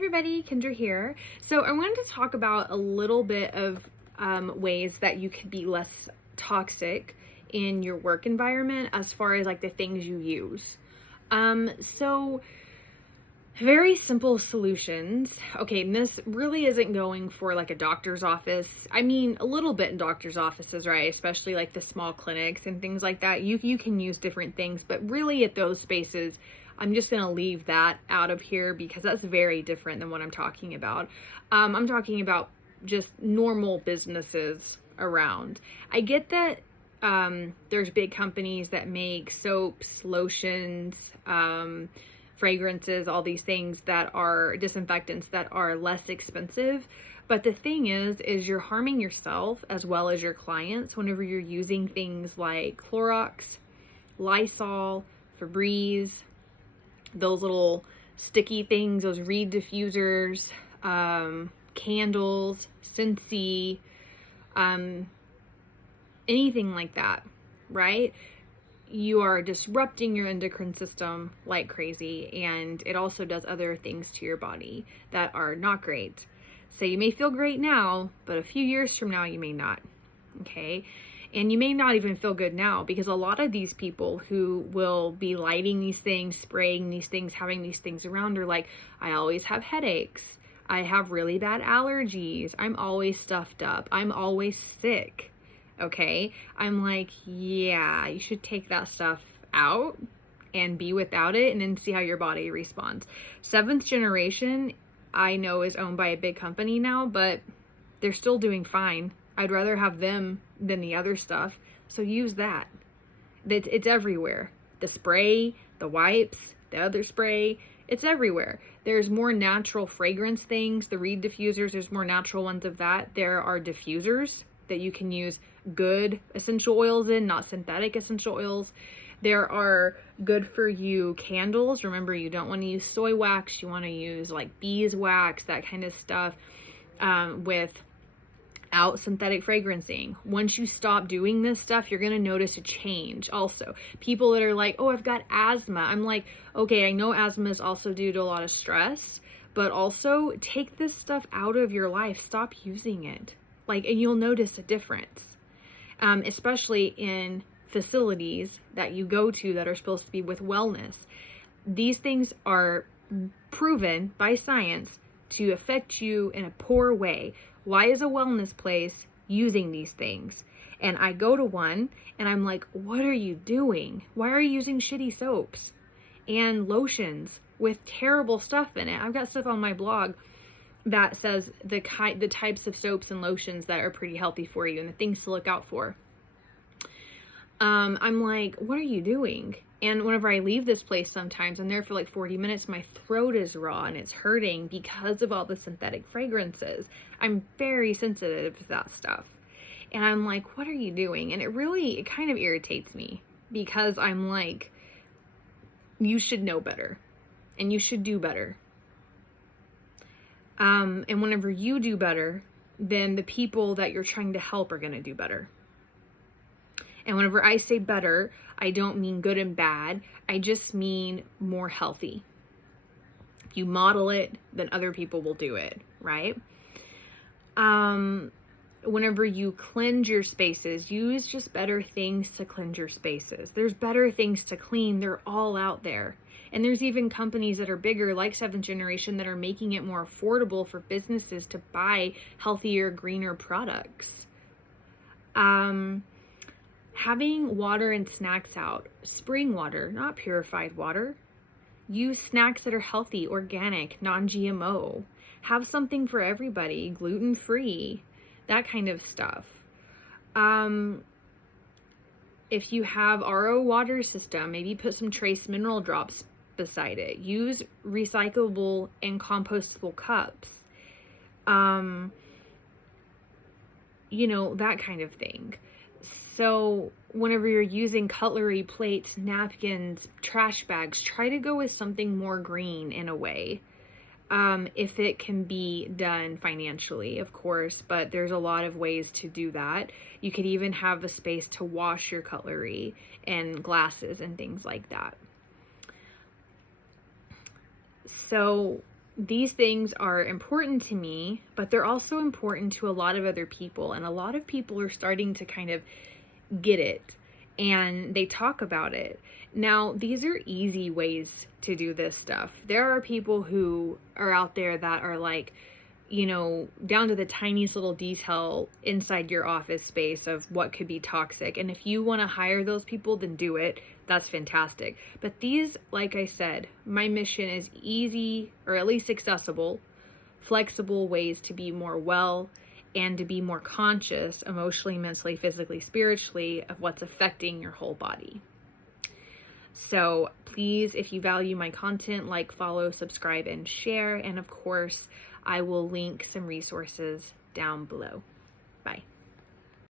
everybody, Kendra here. So I wanted to talk about a little bit of ways that you could be less toxic in your work environment as far as like the things you use. So very simple solutions. Okay, and this really isn't going for like a doctor's office. I mean, a little bit in doctor's offices, right? Especially like the small clinics and things like that. You can use different things, but really at those spaces, I'm just going to leave that out of here because that's very different than what I'm talking about. I'm talking about just normal businesses around. I get that there's big companies that make soaps, lotions, fragrances, all these things that are disinfectants that are less expensive. But the thing is you're harming yourself as well as your clients whenever you're using things like Clorox, Lysol, Febreze, those little sticky things, those reed diffusers, candles, Scentsy, anything like that, right? You are disrupting your endocrine system like crazy, and it also does other things to your body that are not great. So you may feel great now, but a few years from now, you may not, okay? And you may not even feel good now because a lot of these people who will be lighting these things, spraying these things, having these things around are like, I always have headaches. I have really bad allergies. I'm always stuffed up. I'm always sick. Okay, I'm like, yeah, you should take that stuff out and be without it and then see how your body responds. Seventh Generation, I know, is owned by a big company now, but they're still doing fine. I'd rather have them than the other stuff. So use that. It's everywhere. The spray, the wipes, the other spray, it's everywhere. There's more natural fragrance things. The reed diffusers, there's more natural ones of that. There are diffusers that you can use good essential oils in, not synthetic essential oils. There are good for you candles. Remember, you don't want to use soy wax. You want to use like beeswax, that kind of stuff, without synthetic fragrancing. Once you stop doing this stuff, you're going to notice a change. Also, people that are like, oh, I've got asthma. I'm like, okay, I know asthma is also due to a lot of stress, but also take this stuff out of your life. Stop using it. And you'll notice a difference, especially in facilities that you go to that are supposed to be with wellness. These things are proven by science to affect you in a poor way. Why is a wellness place using these things? And I go to one and I'm like, what are you doing? Why are you using shitty soaps and lotions with terrible stuff in it? I've got stuff on my blog that says the types of soaps and lotions that are pretty healthy for you and the things to look out for. I'm like, what are you doing? And whenever I leave this place, sometimes I'm there for like 40 minutes, my throat is raw and it's hurting because of all the synthetic fragrances. I'm very sensitive to that stuff. And I'm like, what are you doing? And it kind of irritates me because I'm like, you should know better and you should do better. And whenever you do better, then the people that you're trying to help are going to do better. And whenever I say better, I don't mean good and bad. I just mean more healthy. If you model it, then other people will do it, right? Whenever you cleanse your spaces, use just better things to cleanse your spaces. There's better things to clean. They're all out there. And there's even companies that are bigger, like Seventh Generation, that are making it more affordable for businesses to buy healthier, greener products. Having water and snacks out. Spring water, not purified water. Use snacks that are healthy, organic, non-GMO. Have something for everybody, gluten-free, that kind of stuff. If you have RO water system, maybe put some trace mineral drops beside it. Use recyclable and compostable cups. That kind of thing. So whenever you're using cutlery, plates, napkins, trash bags, try to go with something more green in a way. If it can be done financially, of course, but there's a lot of ways to do that. You could even have a space to wash your cutlery and glasses and things like that. So these things are important to me, but they're also important to a lot of other people. And a lot of people are starting to kind of get it, and they talk about it. Now, these are easy ways to do this stuff. There are people who are out there that are like, you know, down to the tiniest little detail inside your office space of what could be toxic. And if you want to hire those people, then do it. That's fantastic. But these, like I said, my mission is easy, or at least accessible, flexible ways to be more well and to be more conscious emotionally, mentally, physically, spiritually of what's affecting your whole body. So please, if you value my content, like, follow, subscribe, and share. And of course, I will link some resources down below. Bye.